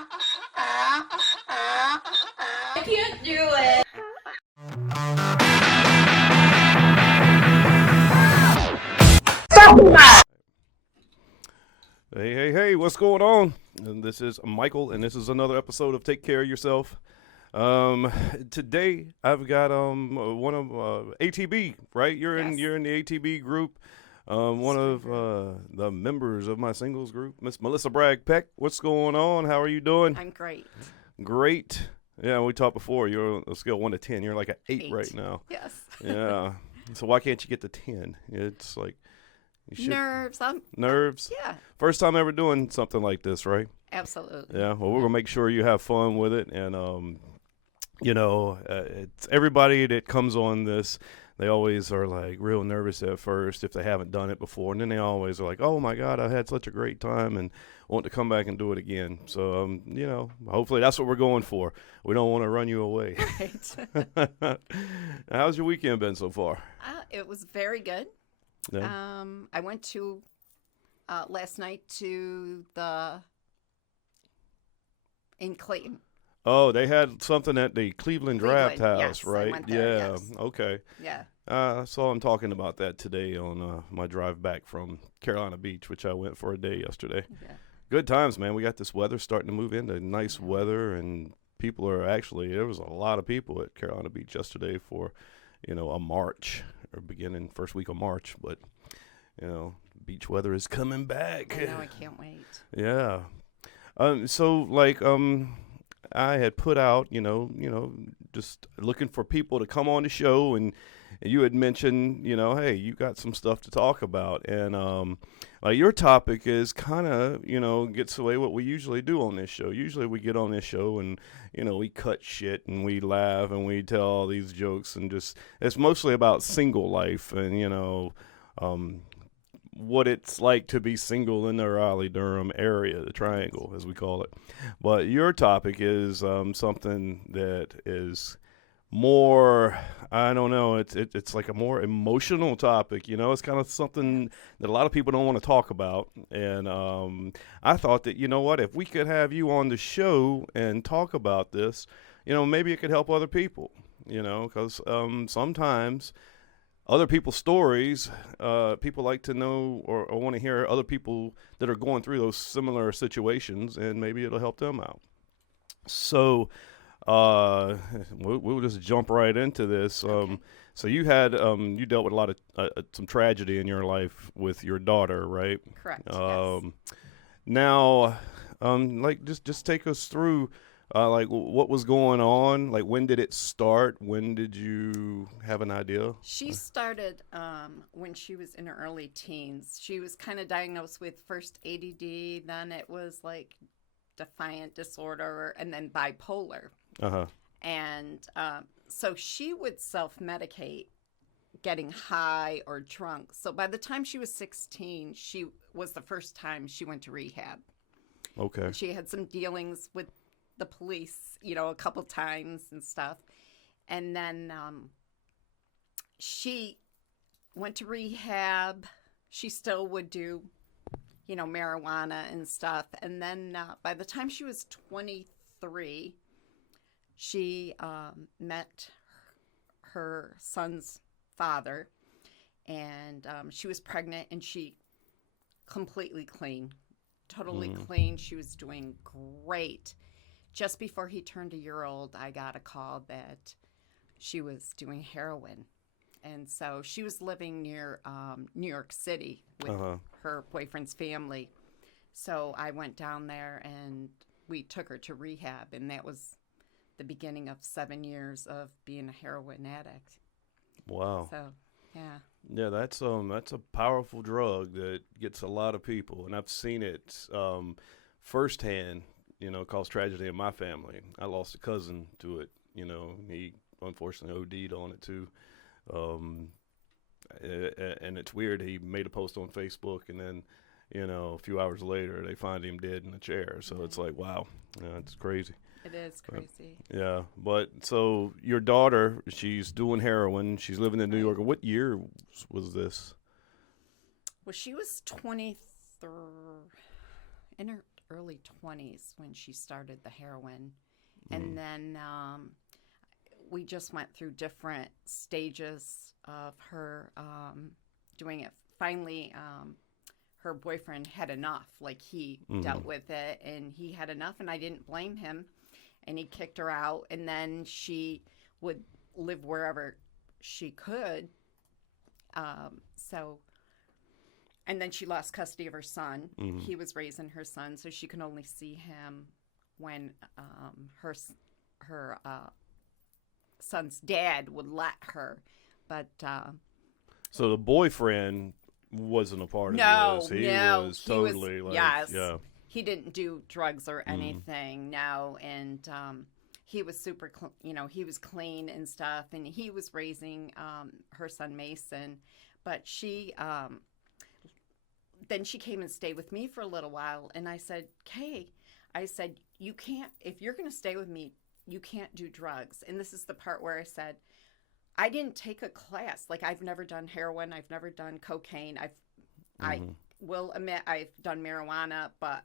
I can't do it. Hey, what's going on? And this is Michael, and this is another episode of Take Care of Yourself. Today I've got one of ATB, right? You're in the ATB group. One of the members of my singles group, Miss Melissa Bragg Peck. What's going on? How are you doing? I'm great. Great. Yeah, we talked before. You're on a scale of 1 to 10. You're like an 8 right now. Yes. Yeah. So why can't you get to 10? It's like you should. Nerves. Nerves. Yeah. First time ever doing something like this, right? Absolutely. Yeah. Well, we're gonna make sure you have fun with it, and it's everybody that comes on this. They always are like real nervous at first if they haven't done it before, and then they always are like, "Oh my God, I had such a great time," and want to come back and do it again. So, hopefully that's what we're going for. We don't want to run you away. Right. How's your weekend been so far? It was very good. Yeah. I went to last night to in Clayton. Oh, they had something at the Cleveland Draft House, yes, right? I went there, Yeah. yes. Okay. Yeah. I saw him talking about that today on my drive back from Carolina Beach, which I went for a day yesterday. Yeah. Good times, man. We got this weather starting to move into nice weather, and people are actually, there was a lot of people at Carolina Beach yesterday for, a March or beginning first week of March. But, beach weather is coming back. I know, I can't wait. Yeah. I had put out, just looking for people to come on the show, and you had mentioned, hey, you got some stuff to talk about, and your topic is kind of, gets away what we usually do on this show. Usually we get on this show and, we cut shit and we laugh and we tell all these jokes, and just it's mostly about single life and what it's like to be single in the Raleigh-Durham area, the Triangle, as we call it. But your topic is something that is more, I don't know, it's like a more emotional topic, It's kind of something that a lot of people don't want to talk about. And I thought that, if we could have you on the show and talk about this, maybe it could help other people, because sometimes other people's stories, people like to know or want to hear other people that are going through those similar situations, and maybe it'll help them out. So we'll just jump right into this. Okay. So you had you dealt with a lot of some tragedy in your life with your daughter, right? Correct. Yes. Now, just take us through. What was going on? Like, when did it start? When did you have an idea? She started when she was in her early teens. She was kind of diagnosed with first ADD, then it was like defiant disorder, and then bipolar. Uh-huh. And so she would self-medicate, getting high or drunk. So by the time she was 16, she was the first time she went to rehab. Okay. She had some dealings with the police, a couple times and stuff. And then she went to rehab. She still would do, marijuana and stuff. And then by the time she was 23, she met her son's father, and she was pregnant, and she completely clean, totally clean. She was doing great. Just before he turned a year old, I got a call that she was doing heroin. And so she was living near New York City with her boyfriend's family. So I went down there and we took her to rehab. And that was the beginning of 7 years of being a heroin addict. Wow. So, yeah. Yeah, that's a powerful drug that gets a lot of people. And I've seen it firsthand. Cause tragedy in my family. I lost a cousin to it. He unfortunately OD'd on it too. And it's weird. He made a post on Facebook, and then, a few hours later, they find him dead in a chair. So it's like, wow, it's crazy. It is crazy. Yeah, but so your daughter, she's doing heroin. She's living in New York. What year was this? Well, she was 23, in her early 20s when she started the heroin. And then we just went through different stages of her doing it. Finally, her boyfriend had enough. Like, he dealt with it, and he had enough, and I didn't blame him. And he kicked her out, and then she would live wherever she could. And then she lost custody of her son. He was raising her son, so she could only see him when her son's dad would let her. But so the boyfriend wasn't a part of this. He was totally yes. Yeah. He didn't do drugs or anything. No, and he was super, he was clean and stuff, and he was raising her son Mason. But she, then she came and stayed with me for a little while, and I said, Kay, I said, you can't, if you're going to stay with me, you can't do drugs. And this is the part where I said, I didn't take a class. Like, I've never done heroin. I've never done cocaine. I will admit I've done marijuana, but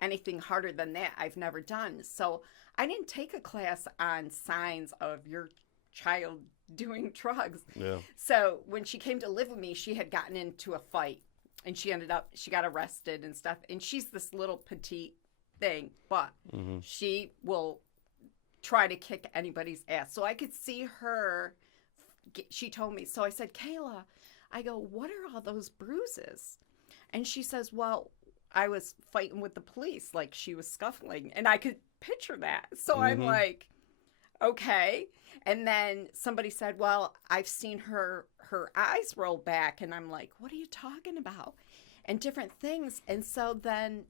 anything harder than that, I've never done. So I didn't take a class on signs of your child doing drugs. Yeah. So when she came to live with me, she had gotten into a fight, and she got arrested and stuff. And she's this little petite thing, but she will try to kick anybody's ass. So I could see her. She told me. So I said, Kayla, I go, what are all those bruises? And she says, well, I was fighting with the police. Like, she was scuffling, and I could picture that. So I'm like, okay. And then somebody said, well, I've seen her eyes roll back. And I'm like, what are you talking about? And different things. And so then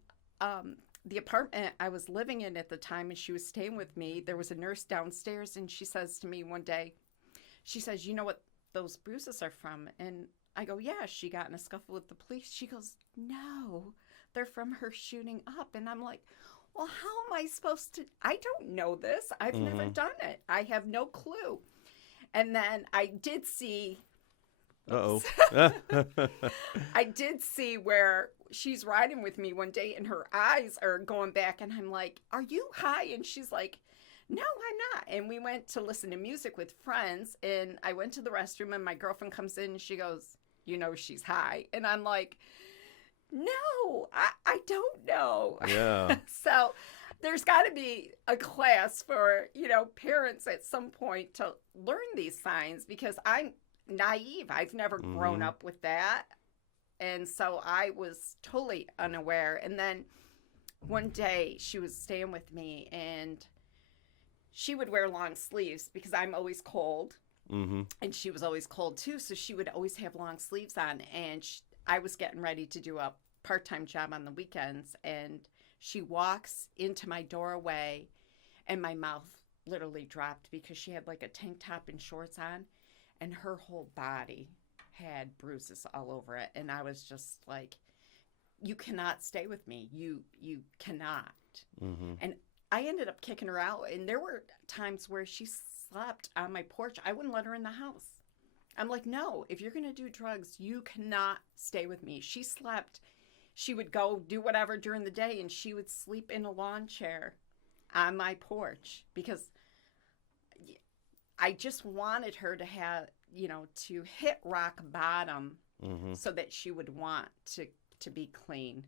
the apartment I was living in at the time, and she was staying with me, there was a nurse downstairs, and she says to me one day, she says, you know what those bruises are from? And I go, yeah, she got in a scuffle with the police. She goes, no, they're from her shooting up. And I'm like, well, how am I supposed to? I don't know this. I've never done it. I have no clue. And then I did see. Uh-oh. I did see where she's riding with me one day, and her eyes are going back, and I'm like, are you high? And she's like, no, I'm not. And we went to listen to music with friends, and I went to the restroom, and my girlfriend comes in, and she goes, she's high. And I'm like, no, I don't know. Yeah. So there's got to be a class for, parents at some point to learn these signs, because I'm naive. I've never grown up with that. And so I was totally unaware. And then one day she was staying with me, and she would wear long sleeves because I'm always cold. And she was always cold too. So she would always have long sleeves on. And I was getting ready to do a part-time job on the weekends. And she walks into my doorway, and my mouth literally dropped because she had like a tank top and shorts on, and her whole body had bruises all over it. And I was just like, you cannot stay with me. You cannot. And I ended up kicking her out. And there were times where she slept on my porch. I wouldn't let her in the house. I'm like, no, if you're going to do drugs, you cannot stay with me. She slept. She would go do whatever during the day, and she would sleep in a lawn chair on my porch because I just wanted her to have, to hit rock bottom so that she would want to be clean.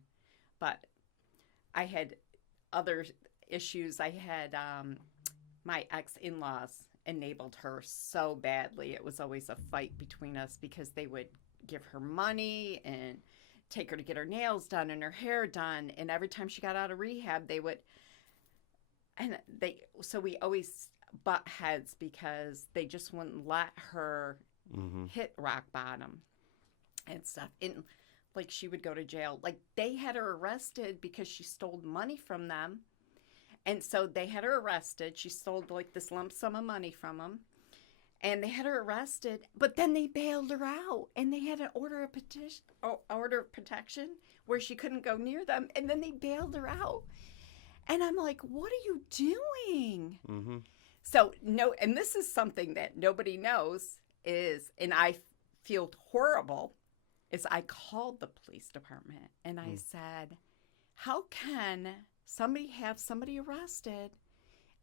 But I had other issues. I had my ex-in-laws enabled her so badly. It was always a fight between us because they would give her money and take her to get her nails done and her hair done. And every time she got out of rehab, so we always butt heads because they just wouldn't let her hit rock bottom and stuff. And like, she would go to jail. Like, they had her arrested because she stole money from them. And so they had her arrested. She stole like this lump sum of money from them. And they had her arrested, but then they bailed her out, and they had an order of protection where she couldn't go near them. And then they bailed her out. And I'm like, what are you doing? So, no, and this is something that nobody knows is, and I feel horrible, is I called the police department and I said, how can somebody have somebody arrested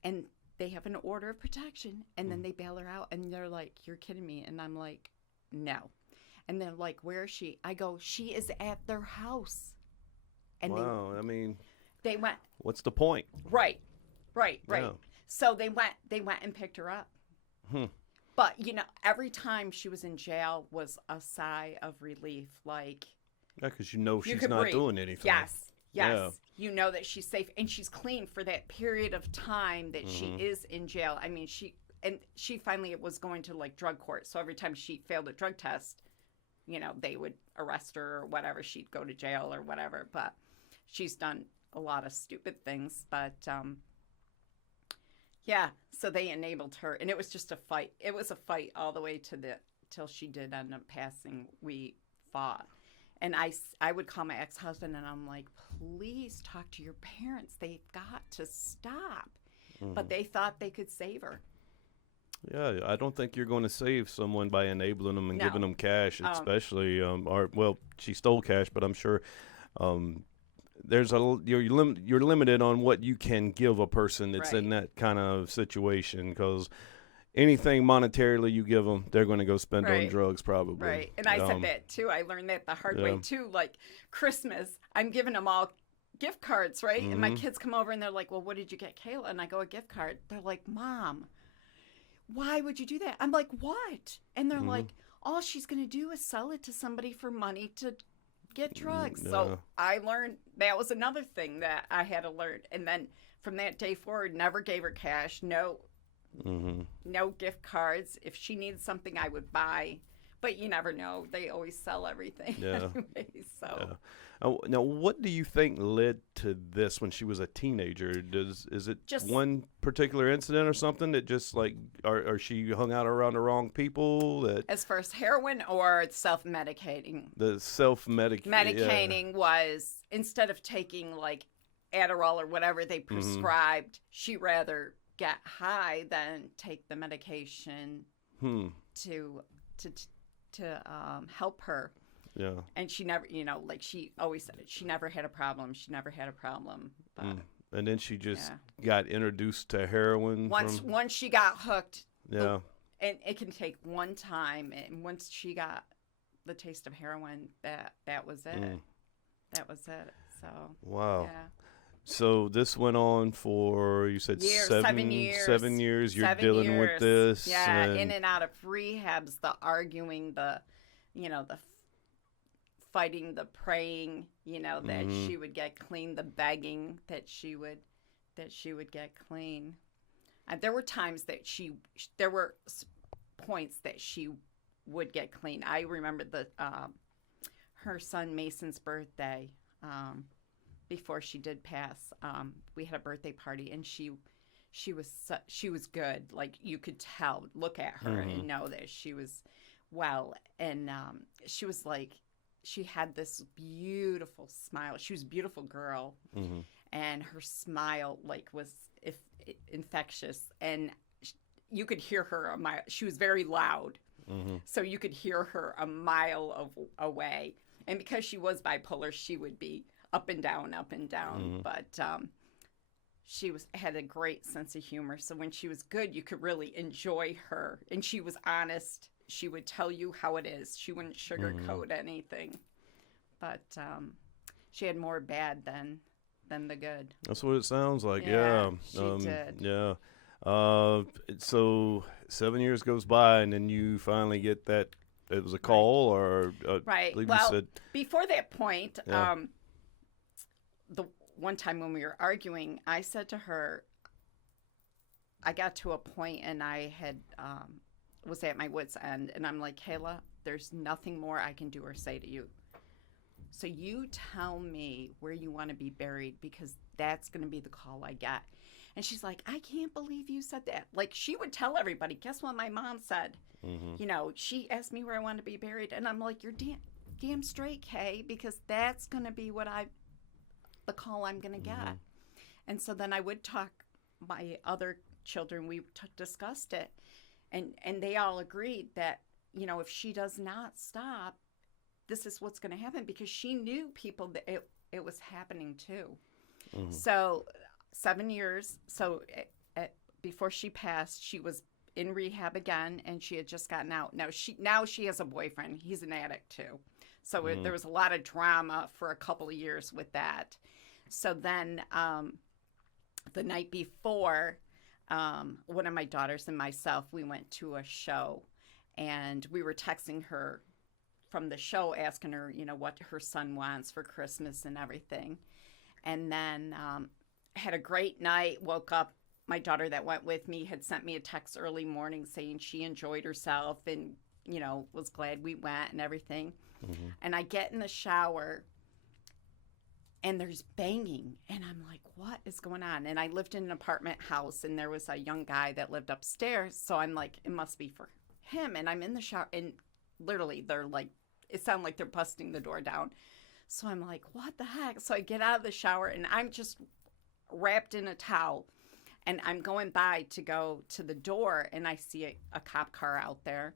and they have an order of protection and then they bail her out and they're like, you're kidding me. And I'm like, no. And they're like, where is she? I go, she is at their house. And wow. I mean, they went. What's the point? Right. Yeah. So they went and picked her up. But, every time she was in jail was a sigh of relief. Like, yeah, because she's could not breathe. doing anything. Yes. Yeah. You know that she's safe and she's clean for that period of time that she is in jail. I mean, she finally was going to like drug court. So every time she failed a drug test, they would arrest her or whatever. She'd go to jail or whatever. But she's done a lot of stupid things. But, yeah, so they enabled her. And it was just a fight. It was a fight all the way till she did end up passing. We fought. And I would call my ex-husband and I'm like, please talk to your parents. They've got to stop. But they thought they could save her. Yeah, I don't think you're going to save someone by enabling them and No. giving them cash, especially. She stole cash, but I'm sure you're limited on what you can give a person that's in that kind of situation, because anything monetarily you give them, they're going to go spend on drugs probably. Right. And I said that too. I learned that the hard way too. Like Christmas, I'm giving them all gift cards, right? And my kids come over and they're like, well, what did you get Kayla? And I go, a gift card. They're like, Mom, why would you do that? I'm like, what? And they're like, all she's going to do is sell it to somebody for money to get drugs. Yeah. So I learned that was another thing that I had to learn. And then from that day forward, never gave her cash. No gift cards. If she needed something, I would buy. But you never know. They always sell everything. Yeah. Anyway, so. Yeah. Now, what do you think led to this when she was a teenager? Is it just one particular incident or something that just like, or she hung out around the wrong people? That as far as heroin or self-medicating? The medicating was, instead of taking like Adderall or whatever they prescribed, she rather get high than take the medication to help her. Yeah. And she never, like she always said it, she never had a problem. She never had a problem. But, and then she just got introduced to heroin. Once she got hooked. Yeah. And it can take one time. And once she got the taste of heroin, that was it. That was it. So. Wow. Yeah. So this went on for, you said years, 7 years. 7 years. You're 7 dealing years. with this. Yeah, in and out of rehabs, the arguing, the fighting, the praying, that she would get clean, the begging that she would get clean. And there were times that there were points that she would get clean. I remember her son Mason's birthday. Before she did pass, we had a birthday party, and she was good. Like, you could tell, look at her and know that she was well. And she was like, she had this beautiful smile. She was a beautiful girl, and her smile was infectious. And you could hear her a mile. She was very loud, so you could hear her a mile away. And because she was bipolar, she would be up and down. But she had a great sense of humor. So when she was good, you could really enjoy her. And she was honest. She would tell you how it is. She wouldn't sugarcoat anything. But she had more bad than the good. That's what it sounds like. Yeah. She did. Yeah. So 7 years goes by, and then you finally get that. It was a call, or right. You Well, said, before that point, the one time when we were arguing, I said to her, I got to a point and I had was at my wit's end, and I'm like, Kayla, there's nothing more I can do or say to you. So you tell me where you want to be buried, because that's going to be the call I get. And she's like, I can't believe you said that. Like, she would tell everybody, guess what my mom said? She asked me where I want to be buried. And I'm like, you're damn straight, Kay, because that's going to be the call I'm going to get. And so then I would talk, my other children, we discussed it. And they all agreed that, if she does not stop, this is what's going to happen, because she knew people that it was happening too. Mm-hmm. So 7 years. So before she passed, she was in rehab again, and she had just gotten out. Now she has a boyfriend. He's an addict too. So there was a lot of drama for a couple of years with that. So then the night before, one of my daughters and myself, we went to a show, and we were texting her from the show, asking her, what her son wants for Christmas and everything. And then had a great night, woke up. My daughter that went with me had sent me a text early morning saying she enjoyed herself and, was glad we went and everything. Mm-hmm. And I get in the shower, and there's banging, and I'm like, what is going on? And I lived in an apartment house, and there was a young guy that lived upstairs, so I'm like, it must be for him. And I'm in the shower, and literally they're like, it sounded like they're busting the door down. So I'm like, what the heck? So I get out of the shower, and I'm just wrapped in a towel, and I'm going by to go to the door, and I see a cop car out there.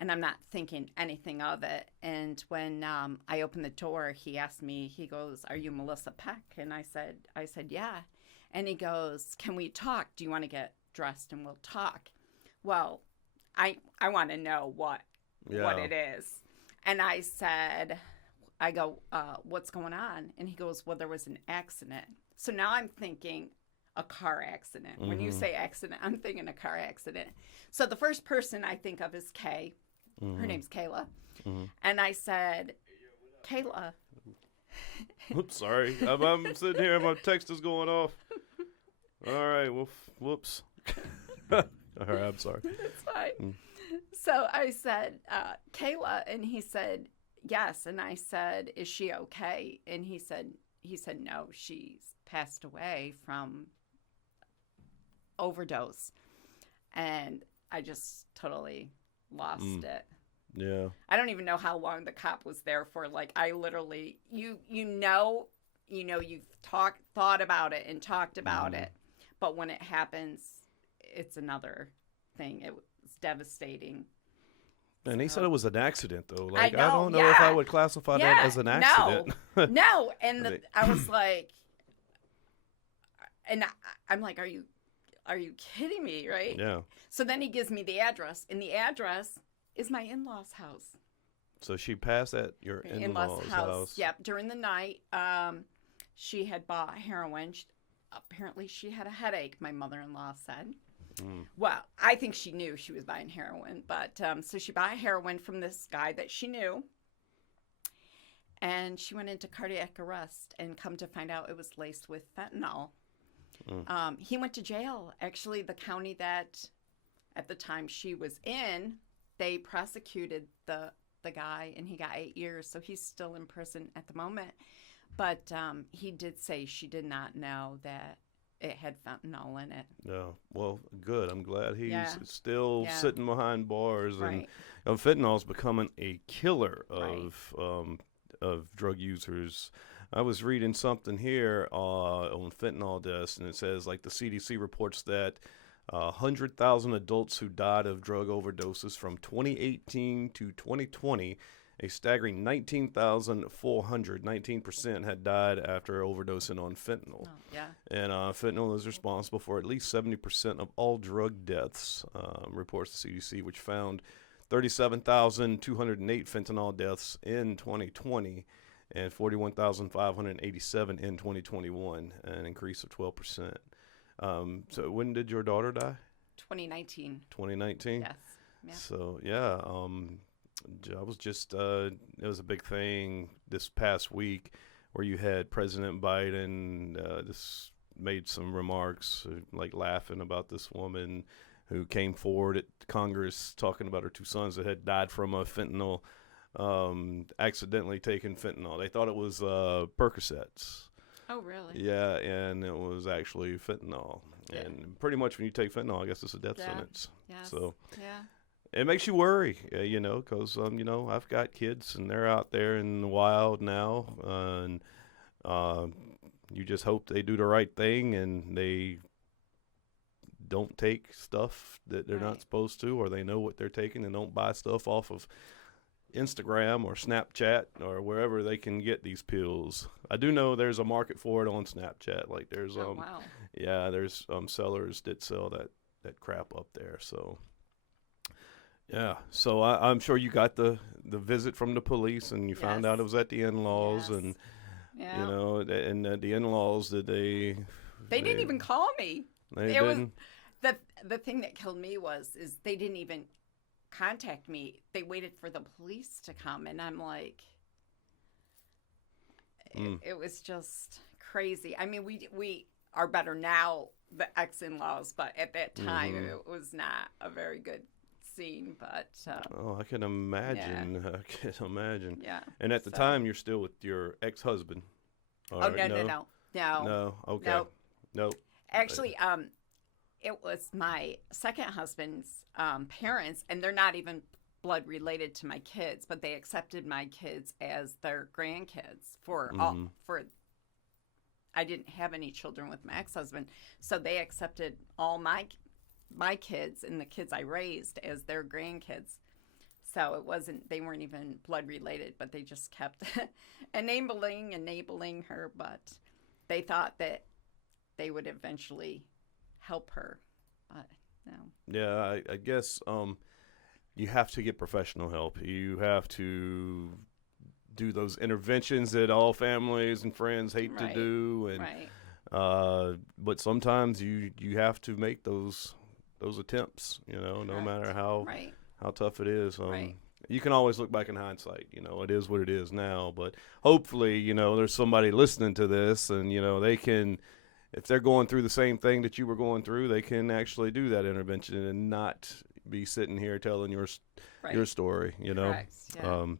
And I'm not thinking anything of it. And when I opened the door, he asked me, he goes, "Are you Melissa Peck?" And I said, yeah. And he goes, "Can we talk? Do you want to get dressed and we'll talk?" Well, I want to know what it is. And I said, what's going on? And he goes, "Well, there was an accident." So now I'm thinking a car accident. Mm-hmm. When you say accident, I'm thinking a car accident. So the first person I think of is Kay. Mm-hmm. Her name's Kayla. Mm-hmm. And I said, "Kayla." Oops, sorry. I'm sitting here and my text is going off. All right, well, whoops. All right, I'm sorry. It's fine. Mm. So I said, "Kayla," and he said, "Yes." And I said, "Is she okay?" And he said, "No, she's passed away from overdose." And I just totally lost it. Yeah. I don't even know how long the cop was there for. Like, I literally, you've thought about it and talked about it, but when it happens, it's another thing. It was devastating. And he said it was an accident, though. Like, I don't know if I would classify that as an accident. No. And I was like, and I'm like, are you kidding me, right? Yeah. So then he gives me the address, and the address is my in-laws' house. So she passed at your in-laws' house. Yep. During the night, she had bought heroin. Apparently, she had a headache, my mother-in-law said. Mm. Well, I think she knew she was buying heroin, but so she bought heroin from this guy that she knew, and she went into cardiac arrest, and come to find out it was laced with fentanyl. Mm. He went to jail. Actually, the county that at the time she was in, they prosecuted the guy, and he got 8 years, so he's still in prison at the moment. But he did say she did not know that it had fentanyl in it. Yeah, well, good. I'm glad he's still sitting behind bars. Right. And fentanyl's becoming a killer of drug users. I was reading something here on fentanyl deaths, and it says, like, the CDC reports that 100,000 adults who died of drug overdoses from 2018 to 2020, a staggering 19,400, 19% had died after overdosing on fentanyl. Oh, yeah. And fentanyl is responsible for at least 70% of all drug deaths, reports the CDC, which found 37,208 fentanyl deaths in 2020 and 41,587 in 2021, an increase of 12%. So when did your daughter die? 2019. 2019? Yes. Yeah. So, yeah, I was just, it was a big thing this past week where you had President Biden just made some remarks, like laughing about this woman who came forward at Congress talking about her two sons that had died from a fentanyl, accidentally taking fentanyl. They thought it was Percocets. Oh, really? Yeah, and it was actually fentanyl. Yeah. And pretty much when you take fentanyl, I guess it's a death sentence. Yes. So yeah. It makes you worry, because, I've got kids and they're out there in the wild now. And you just hope they do the right thing and they don't take stuff that they're not supposed to, or they know what they're taking and don't buy stuff off of Instagram or Snapchat or wherever they can get these pills. I do know there's a market for it on Snapchat. Like there's wow. yeah, there's sellers that sell that crap up there. So yeah, so I'm sure you got the visit from the police and you found Yes. out it was at the in-laws Yes. and you Yeah. know and the in-laws did They didn't even call me. they It was didn't. the thing that killed me is they didn't even contact me. They waited for the police to come, and I'm like, it was just crazy. I mean, we are better now, the ex-in-laws, but at that time it was not a very good scene. But Oh, I can imagine. I can imagine. yeah. And at the So- time, you're still with your ex-husband. Oh Or, no. No. Okay. Nope. Nope. Actually, it was my second husband's parents, and they're not even blood related to my kids, but they accepted my kids as their grandkids for all for. I didn't have any children with my ex-husband, so they accepted all my kids and the kids I raised as their grandkids. So it wasn't, they weren't even blood related, but they just kept enabling her. But they thought that they would eventually help her. But no. Yeah, I guess you have to get professional help. You have to do those interventions that all families and friends hate to Right. do, and Right. but sometimes you have to make those attempts. You know, no Correct. matter how Right. tough it is. Right. You can always look back in hindsight. You know, it is what it is now. But hopefully, you know, there's somebody listening to this, and you know, they can, if they're going through the same thing that you were going through, they can actually do that intervention and not be sitting here telling your Right. story. You know. Correct. Yeah.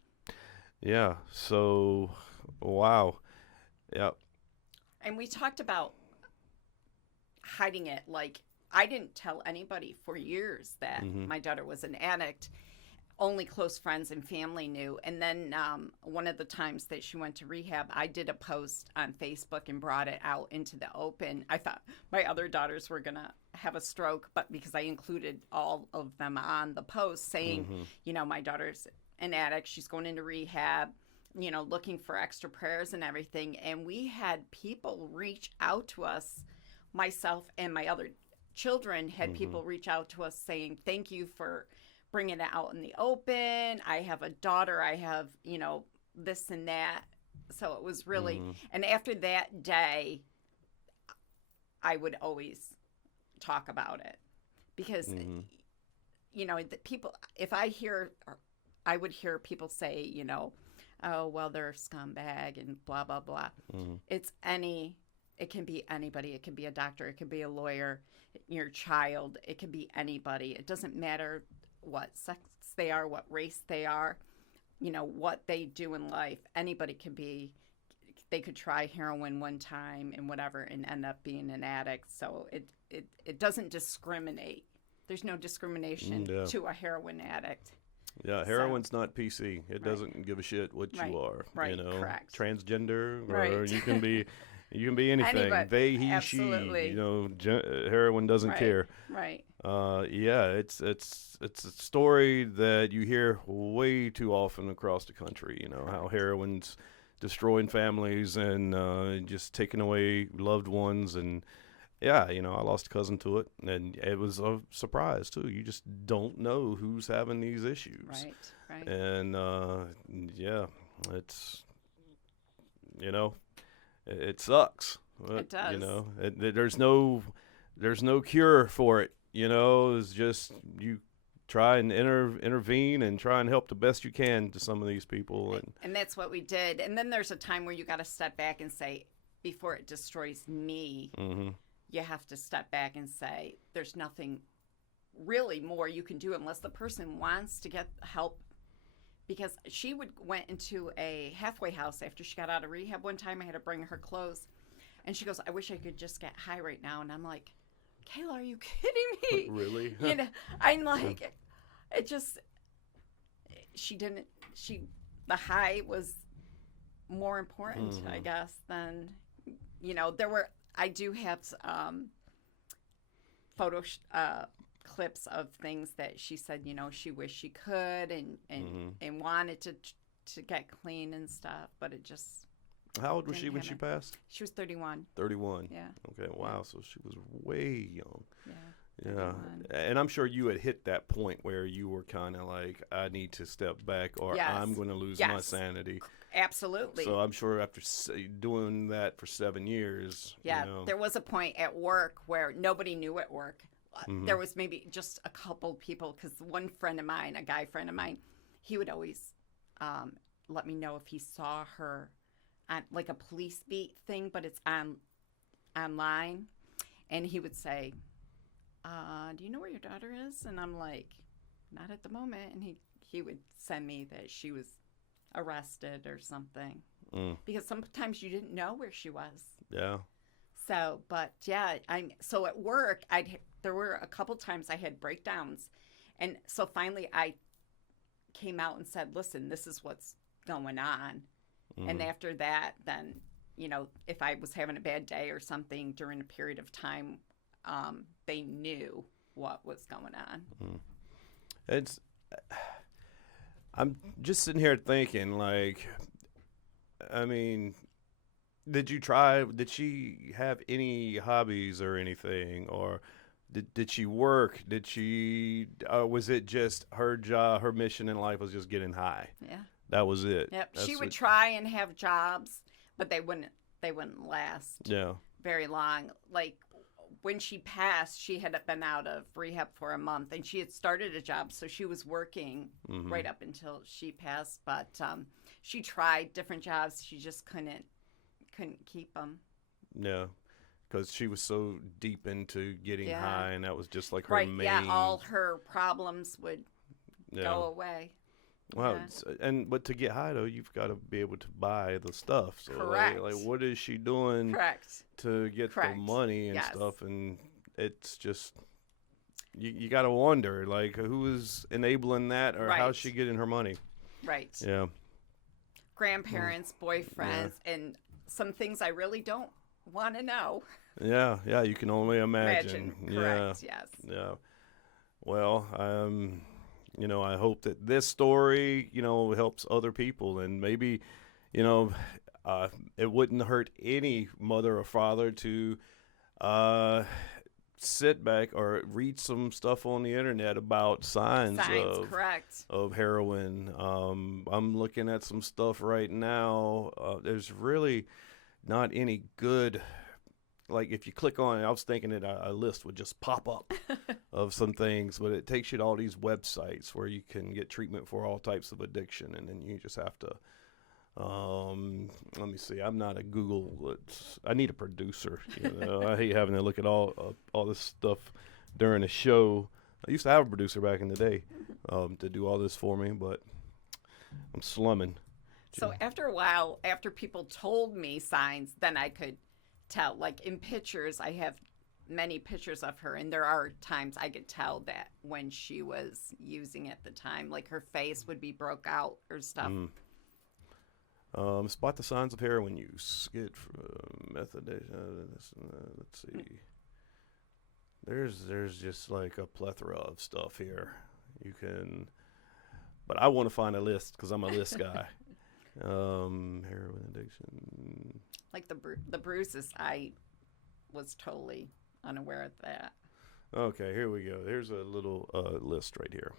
Yeah. So, wow. Yeah. And we talked about hiding it. Like, I didn't tell anybody for years that my daughter was an addict. Only close friends and family knew. And then one of the times that she went to rehab, I did a post on Facebook and brought it out into the open. I thought my other daughters were going to have a stroke, but because I included all of them on the post saying, you know, my daughter's an addict, she's going into rehab, you know, looking for extra prayers and everything. And we had people reach out to us, myself and my other children had people reach out to us saying, thank you for bringing it out in the open. I have a daughter, I have, you know, this and that. So it was really, and after that day, I would always talk about it because, you know, the people, if I would hear people say, you know, oh, well, they're a scumbag and blah, blah, blah. It can be anybody. It can be a doctor. It can be a lawyer, your child. It can be anybody. It doesn't matter what sex they are, what race they are, you know, what they do in life. Anybody can be, they could try heroin one time and whatever and end up being an addict. So it doesn't discriminate. There's no discrimination to a heroin addict. Yeah, heroin's not PC. It doesn't give a shit what you are. Right. You know, Correct. Transgender, or Right. you can be anything. Anybody. They, he, Absolutely. she. You know, heroin doesn't care. Right. Yeah, it's a story that you hear way too often across the country. You know how heroin's destroying families and just taking away loved ones, and yeah, you know, I lost a cousin to it, and it was a surprise too. You just don't know who's having these issues, Right. and yeah, it's, you know, it sucks. It does. You know, there's no cure for it. You know, it's just you try and intervene and try and help the best you can to some of these people. And that's what we did. And then there's a time where you got to step back and say, before it destroys me, you have to step back and say, there's nothing really more you can do unless the person wants to get help. Because she went into a halfway house after she got out of rehab. One time I had to bring her clothes. And she goes, I wish I could just get high right now. And I'm like, Kayla, are you kidding me? Really? You know, I'm like, the high was more important, I guess, than, you know, I do have photo clips of things that she said, she wished she could and wanted to get clean and stuff, but it just How old was didn't she when she happen. passed? She was 31. 31. Yeah. Okay, wow. So she was way young. Yeah. Yeah. 31. And I'm sure you had hit that point where you were kind of like, I need to step back or Yes. I'm going to lose my sanity. Absolutely. So I'm sure after doing that for 7 years. Yeah. There was a point at work where nobody knew at work. There was maybe just a couple people, because one friend of mine, a guy friend of mine, he would always let me know if he saw her on like a police beat thing, but it's online. And he would say, do you know where your daughter is? And I'm like, not at the moment. And he would send me that she was arrested or something. Because sometimes you didn't know where she was. Yeah. So, but yeah, so at work, there were a couple times I had breakdowns. And so finally I came out and said, listen, this is what's going on. And after that, then, if I was having a bad day or something during a period of time, they knew what was going on. I'm just sitting here thinking, like, I mean, did she have any hobbies or anything, or did she work? Was it just her job, her mission in life was just getting high? Yeah. That was it. Yep. She would try and have jobs, but they wouldn't last very long. Like when she passed, she had been out of rehab for a month, and she had started a job, so she was working right up until she passed. But she tried different jobs. She just couldn't keep them. Yeah, because she was so deep into getting high, and that was just like her main. Yeah, all her problems would go away. Wow, but to get high though, you've got to be able to buy the stuff. So Correct. Like what is she doing? Correct. To get the money and stuff, and it's just you got to wonder like who is enabling that, or how's she getting her money? Right. Yeah. Grandparents, boyfriends, and some things I really don't want to know. Yeah, you can only imagine. Correct. Yes. Yeah. Well, I hope that this story, helps other people, and maybe, it wouldn't hurt any mother or father to sit back or read some stuff on the internet about signs of heroin. I'm looking at some stuff right now. There's really not any good. Like if you click on it, I was thinking that a list would just pop up of some things, but it takes you to all these websites where you can get treatment for all types of addiction, and then you just have to. Let me see. I'm not a Google. I need a producer. I hate having to look at all this stuff during a show. I used to have a producer back in the day to do all this for me, but I'm slumming. So after a while, after people told me signs, then I could tell. Like in pictures, I have many pictures of her, and there are times I could tell that when she was using at the time, like her face would be broke out or stuff. Spot the signs of heroin use. Get method. Let's see. There's just like a plethora of stuff here. You can, but I want to find a list because I'm a list guy. Heroin addiction. Like the bruises, I was totally unaware of that. Okay, here we go. There's a little list right here.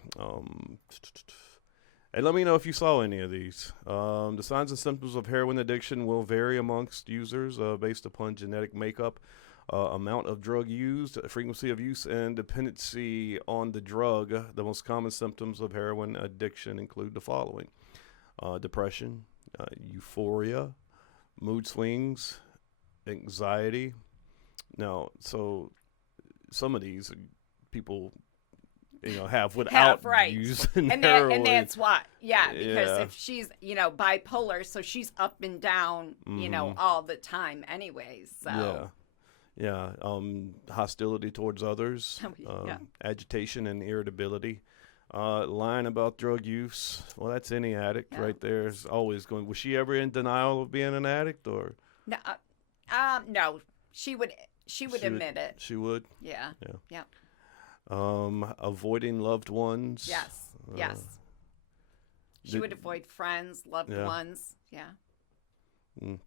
And let me know if you saw any of these. The signs and symptoms of heroin addiction will vary amongst users based upon genetic makeup, amount of drug used, frequency of use, and dependency on the drug. The most common symptoms of heroin addiction include the following: depression, euphoria, mood swings, anxiety. Now, so some of these people, have without using heroin. And that's why, because if she's, bipolar, so she's up and down, all the time anyways. So. Yeah. Hostility towards others, agitation and irritability. Lying about drug use. Well, that's any addict right there. Is always going. Was she ever in denial of being an addict, or? No, no. She would admit it. She would. Yeah. Avoiding loved ones. Yes. Uh, Yes. She did- would avoid friends, loved Yeah. ones. Yeah. mm,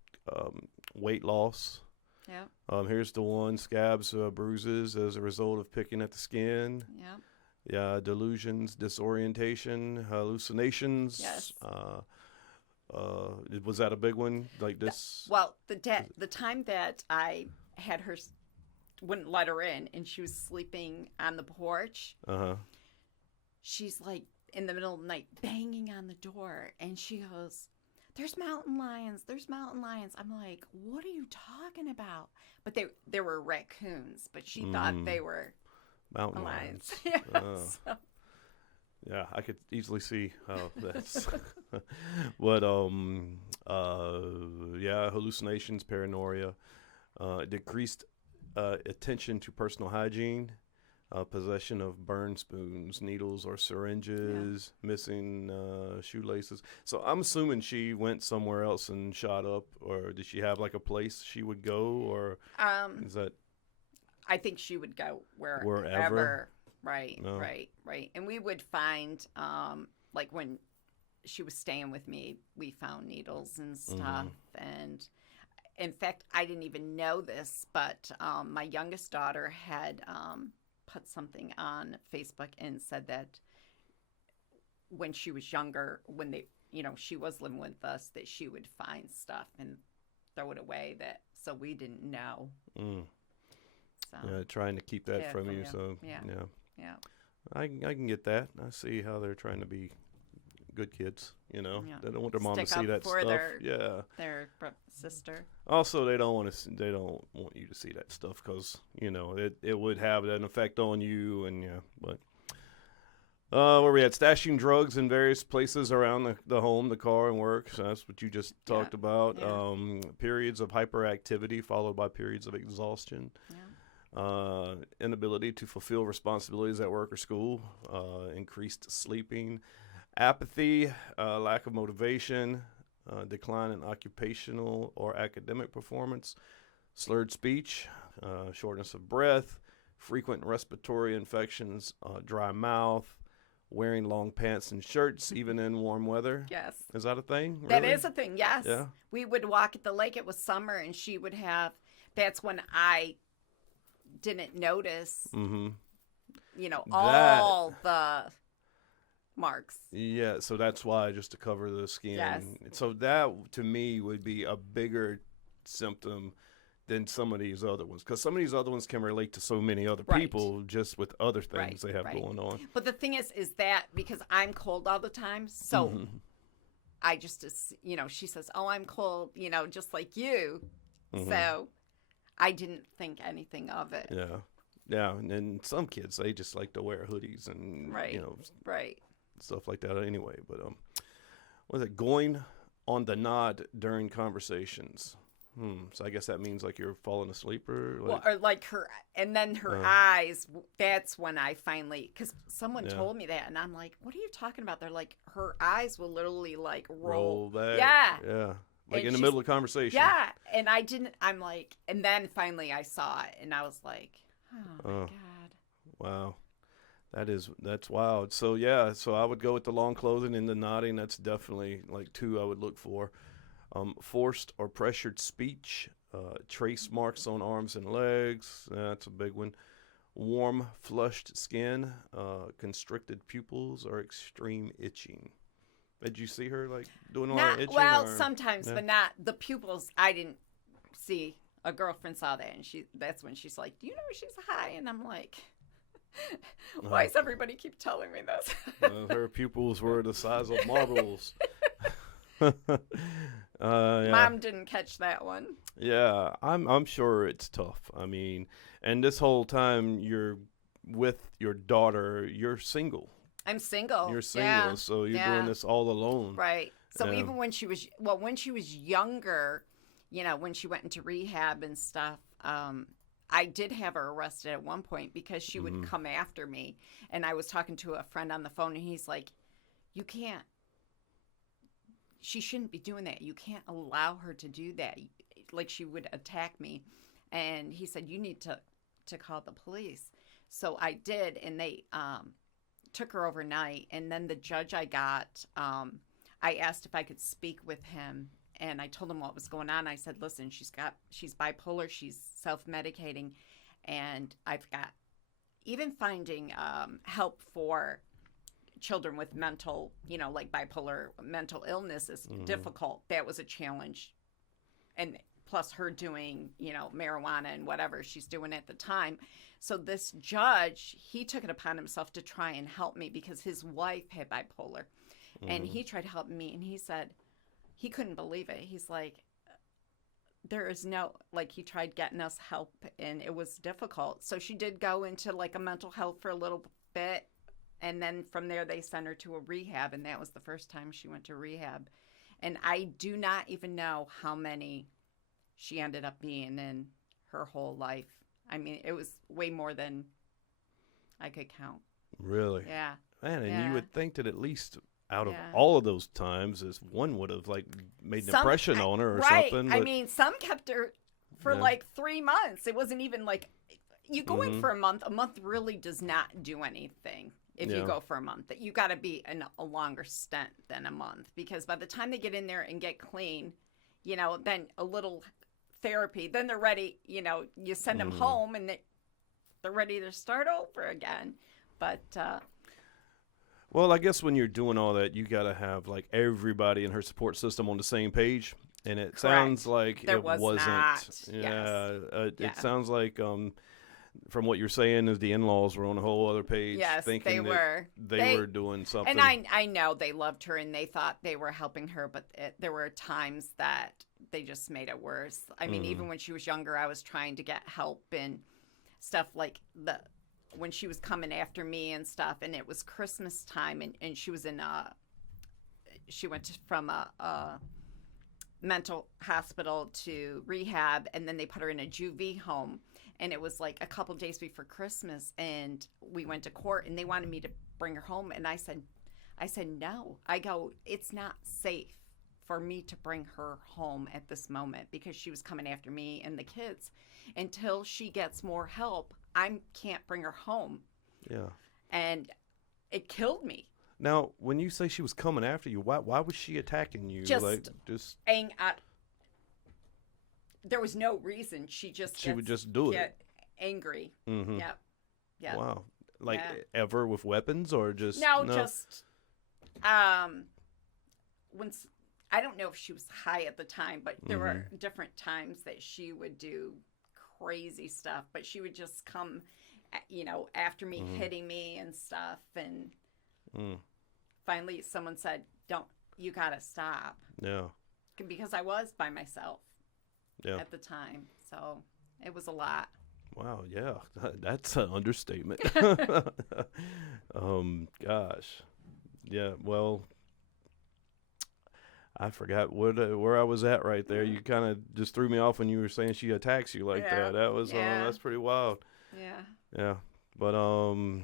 Weight loss. Yeah. Here's the one: scabs, bruises as a result of picking at the skin. Yeah. Yeah, delusions, disorientation, hallucinations. Yes. Was that a big one? Like this? Well, the time that I had her, wouldn't let her in, and she was sleeping on the porch. Uh-huh. She's like in the middle of the night banging on the door, and she goes, "There's mountain lions. There's mountain lions." I'm like, "What are you talking about?" But they were raccoons, but she thought they were Mountain lions. lions. Yeah. So, Yeah, I could easily see how that's. But yeah, hallucinations, paranoia, decreased attention to personal hygiene, possession of burn spoons, needles or syringes, missing shoelaces. So I'm assuming she went somewhere else and shot up, or did she have like a place she would go, or is that I think she would go Wherever? wherever. Right, No. right. And we would find, like when she was staying with me, we found needles and stuff. And in fact, I didn't even know this, but my youngest daughter had put something on Facebook and said that when she was younger, when they, she was living with us, that she would find stuff and throw it away, so we didn't know. So, yeah, trying to keep that Yeah, from from you? you. So Yeah. yeah. yeah. I can get that. I see how they're trying to be good kids. Yeah. They don't want their mom to Stick see up that for stuff. their sister. Also, they don't want to. They don't want you to see that stuff because it would have an effect on you. And yeah, but where we had stashing drugs in various places around the home, the car, and work. So that's what you just talked about. Yeah. Periods of hyperactivity followed by periods of exhaustion. Yeah. Inability to fulfill responsibilities at work or school, increased sleeping, apathy, lack of motivation, decline in occupational or academic performance, slurred speech, shortness of breath, frequent respiratory infections, dry mouth, wearing long pants and shirts even in warm weather. Yes. Is that a thing? That Really? is a thing, yes. Yeah. We would walk at the lake. It was summer, and she would have. That's when I didn't notice, all the marks. Yeah, so that's why, just to cover the skin. Yes. So that, to me, would be a bigger symptom than some of these other ones. Because some of these other ones can relate to so many other Right. people just with other things they have right. going on. But the thing is that because I'm cold all the time, so I just, she says, "Oh, I'm cold," just like you. So I didn't think anything of it. Yeah. Yeah, and then some kids, they just like to wear hoodies and, Right. Right. stuff like that anyway. But, what is it? Going on the nod during conversations. So I guess that means like you're falling asleep or like... Well, or like her, and then her eyes, that's when I finally, because someone Yeah. told me that, and I'm like, "What are you talking about?" They're like, her eyes will literally like roll back. Yeah. Yeah. Like And in the she's- middle of conversation. Yeah. And I'm like, and then finally I saw it, and I was like, oh my God. Wow. That's wild. So yeah, so I would go with the long clothing and the nodding. That's definitely like two I would look for. Forced or pressured speech, trace marks on arms and legs. That's a big one. Warm, flushed skin, constricted pupils, or extreme itching. Did you see her like doing a lot of itching? Well, or- sometimes, yeah. but not the pupils. I didn't see. A girlfriend saw that, and that's when she's like, "Do you know she's high?" And I'm like, "Why does everybody keep telling me this?" Her pupils were the size of marbles. Yeah. Mom didn't catch that one. Yeah, I'm sure it's tough. I mean, and this whole time you're with your daughter, you're single. I'm single. You're single, Yeah. so you're Yeah. doing this all alone. Right. So Yeah. even when she was younger, when she went into rehab and stuff, I did have her arrested at one point because she would come after me. And I was talking to a friend on the phone, and he's like, "You can't. She shouldn't be doing that. You can't allow her to do that. Like, she would attack me." And he said, "You need to call the police." So I did, and they took her overnight. And then the judge I got, I asked if I could speak with him, and I told him what was going on. I said, listen, she's bipolar, she's self-medicating, and I've got even finding help for children with mental, like bipolar mental illness is difficult. That was a challenge. And plus her doing, marijuana and whatever she's doing at the time. So this judge, he took it upon himself to try and help me because his wife had bipolar. And he tried helping me, and he said he couldn't believe it. He's like, there is no, like, he tried getting us help, and it was difficult. So she did go into, like, a mental health for a little bit, and then from there they sent her to a rehab, and that was the first time she went to rehab. And I do not even know how many she ended up being in her whole life. I mean, it was way more than I could count. Really? Yeah. Man, and you would think that at least out of Yeah. all of those times, as one would have like made an impression on her or right. something. I mean, some kept her for like 3 months. It wasn't even like you go in for a month. A month really does not do anything if you go for a month. That you got to be in a longer stint than a month, because by the time they get in there and get clean, then a little therapy, then they're ready. You send them home and they're ready to start over again. But well, I guess when you're doing all that, you got to have like everybody in her support system on the same page, and it sounds like there it wasn't. Yeah, Yes. It sounds like from what you're saying is the in-laws were on a whole other page. Yes, thinking they were. They were doing something. And I know they loved her and they thought they were helping her, but there were times that they just made it worse. I mean, even when she was younger, I was trying to get help and stuff like when she was coming after me and stuff, and it was Christmas time, and she was she went from a mental hospital to rehab, and then they put her in a juvie home. And it was like a couple days before Christmas, and we went to court, and they wanted me to bring her home. And I said no. I go, it's not safe for me to bring her home at this moment, because she was coming after me and the kids. Until she gets more help, I can't bring her home. Yeah. And it killed me. Now, when you say she was coming after you, why was she attacking you? There was no reason. She would just do get angry. Mm-hmm. Yep. Yeah. Wow. Like ever with weapons or just no? Just when I don't know if she was high at the time, but there were different times that she would do crazy stuff. But she would just come, after me, hitting me and stuff. And finally, someone said, you gotta stop." Yeah. Because I was by myself. Yeah. At the time, so it was a lot. Wow, yeah, that's an understatement. Gosh, yeah. Well, I forgot where I was at right there. You kind of just threw me off when you were saying she attacks you like that. That was that's pretty wild. Yeah. Yeah, but oh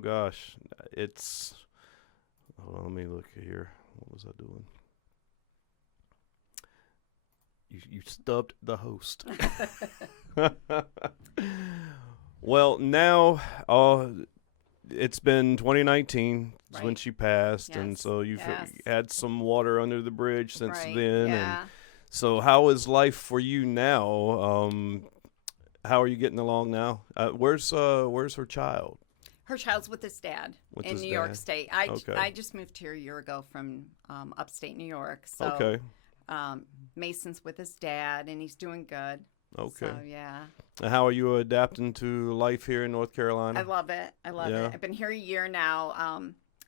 gosh, it's. Hold on, let me look here. What was I doing? You stubbed the host. Well, now it's been 2019 when she passed, and so you've had some water under the bridge since then. Yeah. And so how is life for you now? How are you getting along now? Where's her child? Her child's with his dad in New York State. I just moved here a year ago from upstate New York. So, okay. Mason's with his dad, and he's doing good. Okay. So, yeah. How are you adapting to life here in North Carolina? I love it. it. I've been here a year now.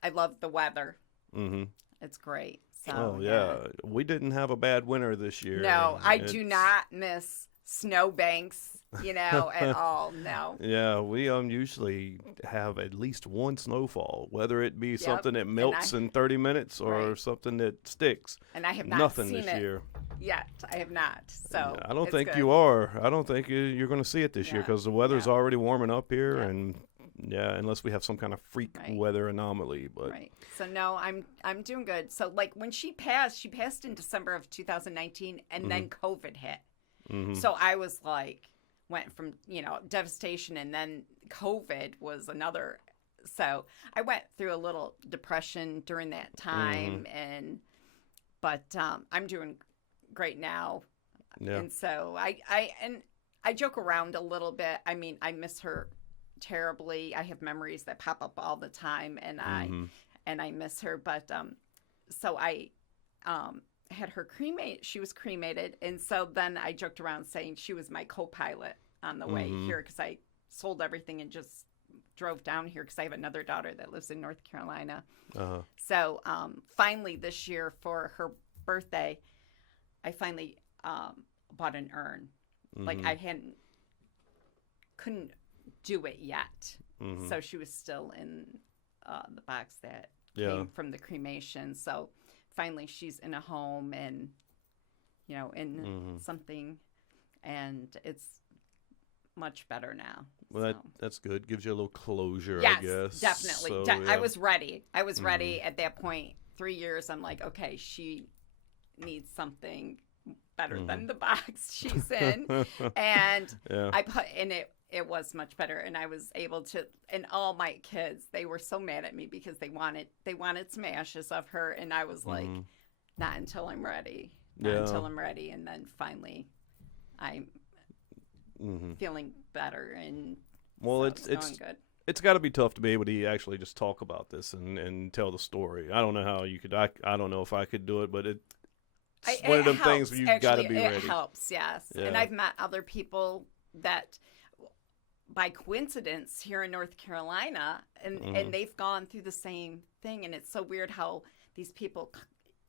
I love the weather. Mm-hmm. It's great. So, oh, yeah. We didn't have a bad winter this year. No, I do not miss snowbanks, at all. No. Yeah, we Usually have at least one snowfall, whether it be something that melts in 30 minutes or something that sticks. And I have not Nothing seen this it year. yet. I have not. So I don't think good. you are. I don't think you're going to see it this year because the weather's already warming up here, and unless we have some kind of freak weather anomaly. But so no, I'm doing good. So like when she passed in December of 2019, and then COVID hit. Mm-hmm. So I was like, went from devastation, and then COVID was another. So I went through a little depression during that time, but I'm doing great now. Yeah. And so I joke around a little bit. I mean, I miss her terribly. I have memories that pop up all the time, and I miss her. But so I had her cremated. She was cremated, and so then I joked around saying she was my co-pilot on the way here, because I sold everything and just drove down here because I have another daughter that lives in North Carolina. So finally this year for her birthday, I finally bought an urn. Like I couldn't do it yet. So she was still in the box that came from the cremation. So finally she's in a home and, you know, in something, and it's much better now. Well, that's good. Gives you a little closure, yes, I guess. Definitely. So, I was ready. I was ready at that point. 3 years, I'm like, okay, she needs something better than the box she's in. And I put in it. It was much better, and I was able to. And all my kids, they were so mad at me because they wanted some ashes of her, and I was like, not until I'm ready. Not until I'm ready, and then finally, I'm feeling better, and so it's going good. It's got to be tough to be able to actually just talk about this and tell the story. I don't know how you could. I don't know if I could do it, but it's one of them things where you've got to be ready. It helps, yes. Yeah. And I've met other people that, by coincidence, here in North Carolina, and they've gone through the same thing. And it's so weird how these people,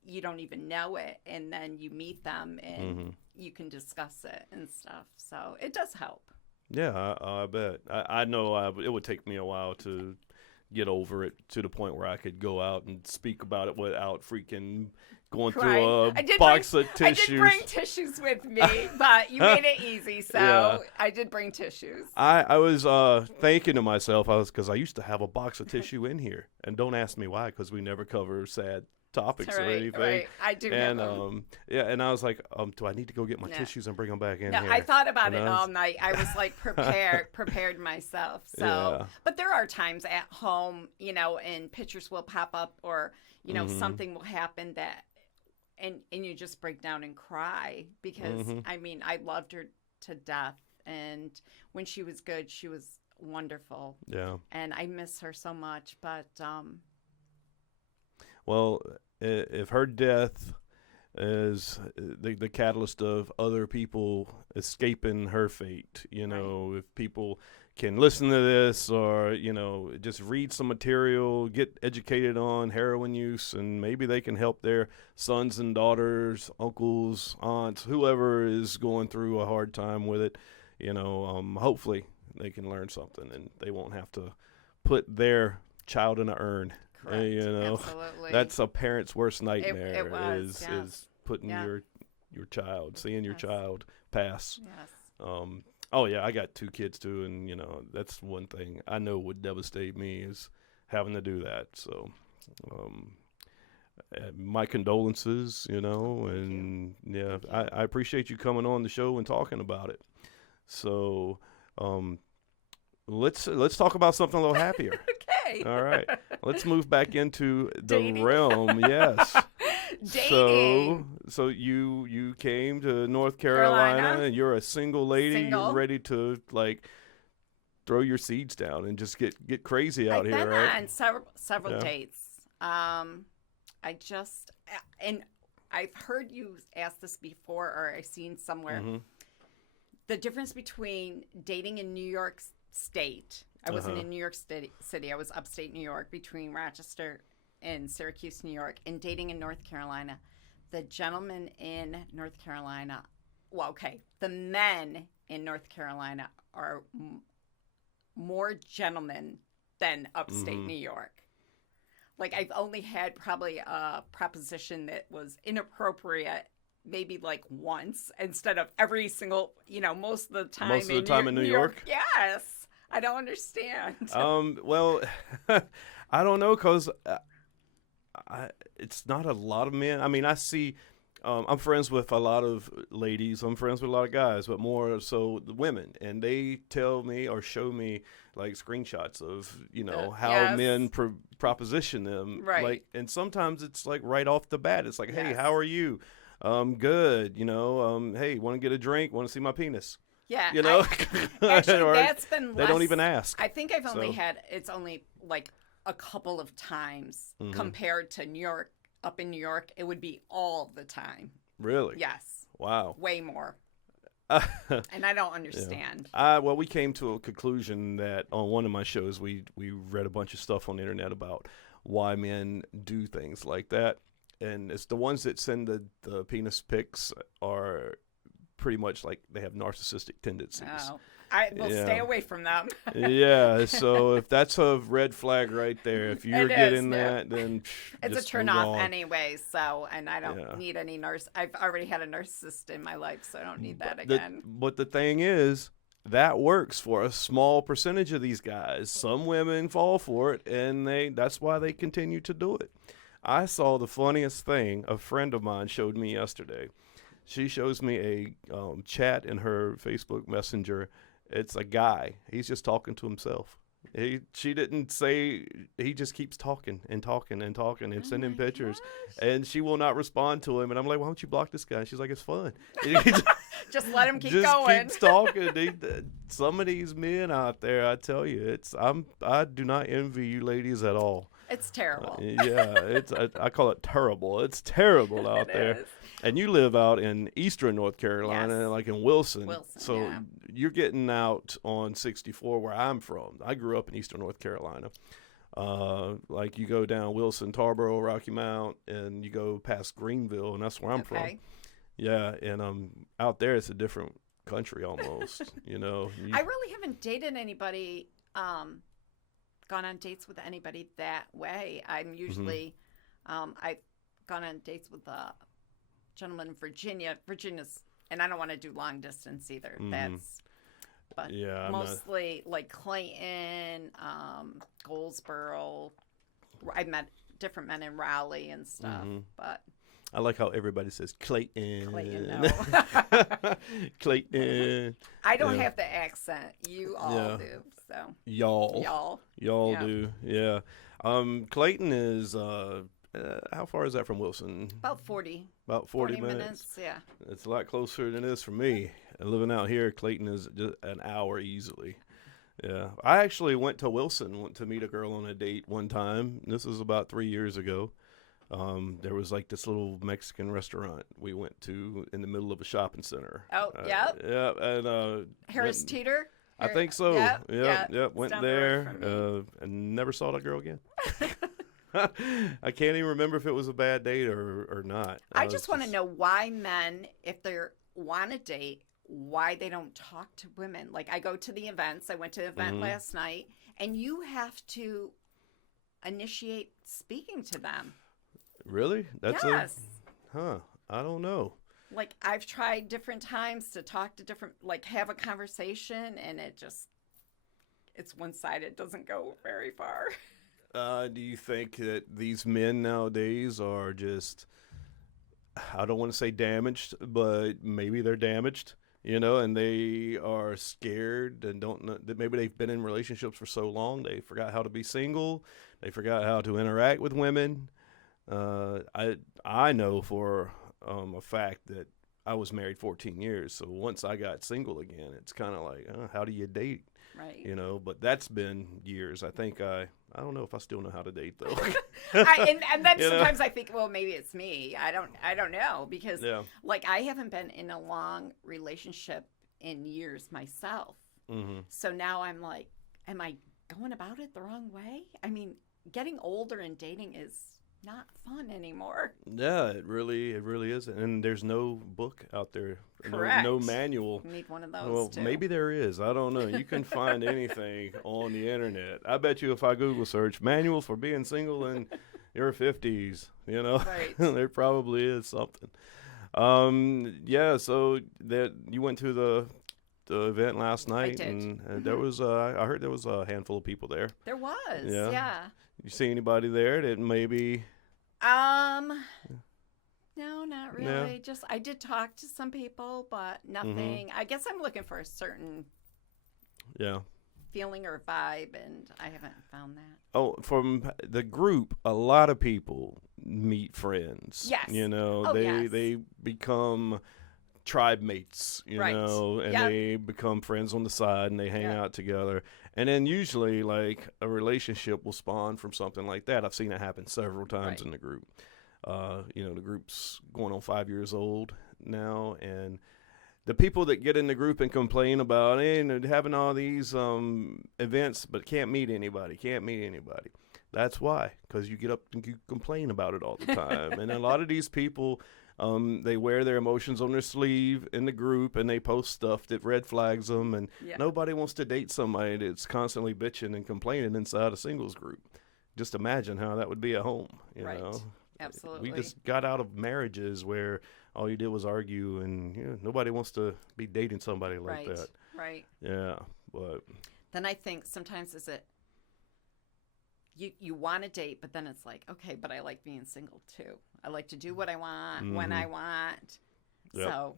you don't even know it, and then you meet them and you can discuss it and stuff. So it does help. Yeah, I bet. I know it would take me a while to get over it to the point where I could go out and speak about it without freaking going through a box of tissues. I did bring tissues with me, but you made it easy, so I did bring tissues. I was thinking to myself, because I used to have a box of tissue in here, and don't ask me why, because we never cover sad topics or anything. Right. I do and have them. and I was like, do I need to go get my tissues and bring them back in here? I thought about it all night. I was like prepared myself. So but there are times at home, you know, and pictures will pop up, or you know, something will happen that and you just break down and cry, because I mean, I loved her to death, and when she was good, she was wonderful. Yeah. And I miss her so much, but well, if her death is the catalyst of other people escaping her fate, you know, if people can listen to this, or, you know, just read some material, get educated on heroin use, and maybe they can help their sons and daughters, uncles, aunts, whoever is going through a hard time with it, you know, hopefully they can learn something and they won't have to put their child in an urn. Correct. You know, absolutely. That's a parent's worst nightmare. It was, is putting your child, seeing your child pass. Yes. Oh yeah, I got 2 kids too, and you know, that's one thing I know would devastate me, is having to do that. So, my condolences, you know, and I appreciate you coming on the show and talking about it. So, let's talk about something a little happier. Okay. All right. Let's move back into the Dating. realm. Yes. Dating. So you came to North Carolina, and you're a single lady. Single. You're ready to like throw your seeds down and just get crazy out here, right? I've been on several dates. And I've heard you ask this before, or I've seen somewhere. The difference between dating in New York State. I wasn't in New York City. I was upstate New York, between Rochester and Syracuse, New York, and dating in North Carolina. The gentlemen in North Carolina, the men in North Carolina are more gentlemen than upstate New York. Like, I've only had probably a proposition that was inappropriate maybe like once, instead of every single, you know, most of the time. Most of the time in New York? Yes. I don't understand. Well, I don't know, because it's not a lot of men. I mean, I see I'm friends with a lot of ladies. I'm friends with a lot of guys, but more so the women. And they tell me or show me like screenshots of, how Yes. men proposition them. Right. Like, and sometimes it's like right off the bat. It's like, hey, Yes. how are you? Good. Hey, want to get a drink? Want to see my penis? Yeah. Actually, Actually, that's been less. They don't even ask. I think I've only So- had, it's only like a couple of times Mhm. compared to New York. Up in New York, it would be all the time. Really? Yes. Wow. Way more. And I don't understand. Well, we came to a conclusion that on one of my shows, we read a bunch of stuff on the internet about why men do things like that. And it's the ones that send the penis pics are pretty much like they have narcissistic tendencies. Oh. I will stay away from them. Yeah, so if that's a red flag right there, if you're getting that, then it's just a turn move off on. anyway. So, and I don't need any I've already had a narcissist in my life, so I don't need that again. But the thing is, that works for a small percentage of these guys. Some women fall for it, and that's why they continue to do it. I saw the funniest thing a friend of mine showed me yesterday. She shows me a chat in her Facebook Messenger. It's a guy. He's just talking to himself. She didn't say. He just keeps talking and talking and talking and sending pictures, and she will not respond to him. And I'm like, why don't you block this guy? She's like, it's fun. Just let him keep just going. Keeps talking. Some of these men out there, I tell you, I do not envy you ladies at all. It's terrible. Yeah, I call it terrible. It's terrible out there. Is. And you live out in eastern North Carolina, Yes. like in Wilson. So yeah. You're getting out on 64 where I'm from. I grew up in eastern North Carolina. Like you go down Wilson, Tarboro, Rocky Mount, and you go past Greenville, and that's where I'm from. Yeah, and out there it's a different country almost. I really haven't dated anybody, gone on dates with anybody that way. I'm usually, I've gone on dates with gentleman in Virginia. Virginia's, and I don't want to do long distance either. But yeah, mostly like Clayton, Goldsboro. I met different men in Raleigh and stuff. But I like how everybody says Clayton. Clayton, no. Clayton. I don't have the accent. You all do. So Y'all do. Yeah. Clayton is. How far is that from Wilson? About 40. About 40 minutes. Yeah. It's a lot closer than it is for me. And living out here, Clayton is just an hour easily. Yeah. I actually went to Wilson, went to meet a girl on a date one time. This was about 3 years ago. There was like this little Mexican restaurant we went to in the middle of a shopping center. Oh, yep. Yeah. And Harris Teeter? I think so. Yep. Went down the there road and never saw that girl again. I can't even remember if it was a bad date or not. I just want to know why men, if they want to date, why they don't talk to women. Like I go to the events. I went to an event last night, and you have to initiate speaking to them. Really? Yes. I don't know. Like I've tried different times to talk to different, like have a conversation, and it's one-sided. It doesn't go very far. Do you think that these men nowadays are just, I don't want to say damaged, but maybe they're damaged, and they are scared and don't know that maybe they've been in relationships for so long they forgot how to be single, they forgot how to interact with women. I know for a fact that I was married 14 years, so once I got single again, it's kind of like, how do you date? Right. But that's been years. I think I don't know if I still know how to date though. and then sometimes I think, well, maybe it's me. I don't know because like I haven't been in a long relationship in years myself. So now I'm like, am I going about it the wrong way? I mean, getting older and dating is not fun anymore. Yeah, it really isn't. And there's no book out there. Correct. No manual. You need one of those Well, too. maybe there is. I don't know. You can find anything on the internet. I bet you if I Google search manual for being single in your 50s, Right. there probably is something. Yeah, so that you went to the event last night. I did. And there was I heard there was a handful of people there. There was. Yeah. Yeah. You see anybody there that maybe No, not No? really. Just I did talk to some people, but nothing. I guess I'm looking for a certain Yeah. feeling or vibe, and I haven't found that. Oh, from the group, a lot of people meet friends. Yes. You know, Oh, they yes. they become tribe mates, you Right. know, and Yep. they become friends on the side and they hang Yep. out together. And then usually, like, a relationship will spawn from something like that. I've seen it happen several times Right. in the group. You know, the group's going on 5 years old now, and the people that get in the group and complain about having all these events but can't meet anybody. That's why, because you get up and you complain about it all the time. And a lot of these people, they wear their emotions on their sleeve in the group, and they post stuff that red flags them. And Yeah. nobody wants to date somebody that's constantly bitching and complaining inside a singles group. Just imagine how that would be at home. You Right. know, Absolutely. we just got out of marriages where all you did was argue, and nobody wants to be dating somebody like right. that. Right. Yeah, but Then I think sometimes is it you want to date, but then it's like, okay, but I like being single too. I like to do what I want when I want. Yep. So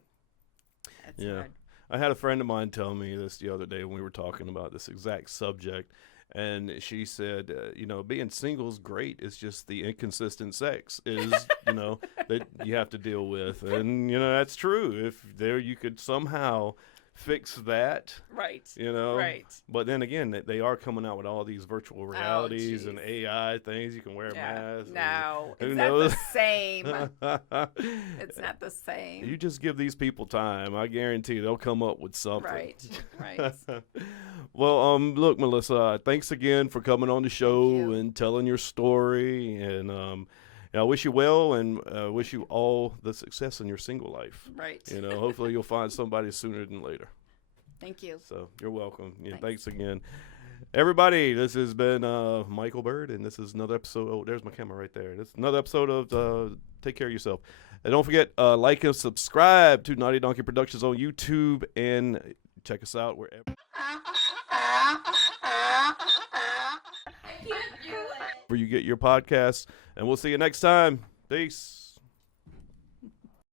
it's Yeah. hard. I had a friend of mine tell me this the other day when we were talking about this exact subject, and she said, being single is great. It's just the inconsistent sex is, that you have to deal with, and that's true. If there you could somehow fix that, Right. Right. But then again, they are coming out with all these virtual realities and geez. AI things. You can wear a mask. No, who it's knows? not the same. It's not the same. You just give these people time. I guarantee they'll come up with something. Right. Well, look, Melissa, thanks again for coming on the show you. and telling your story. And I wish you well, and wish you all the success in your single life. Right. Hopefully you'll find somebody sooner than later. Thank you. So you're welcome. Yeah, Thanks. thanks again. Everybody, this has been Michael Bird, and this is another episode. Oh, there's my camera right there. This is another episode of Take Care of Yourself. And don't forget, like and subscribe to Naughty Donkey Productions on YouTube, and check us out wherever. Where you get your podcasts, and we'll see you next time. Peace.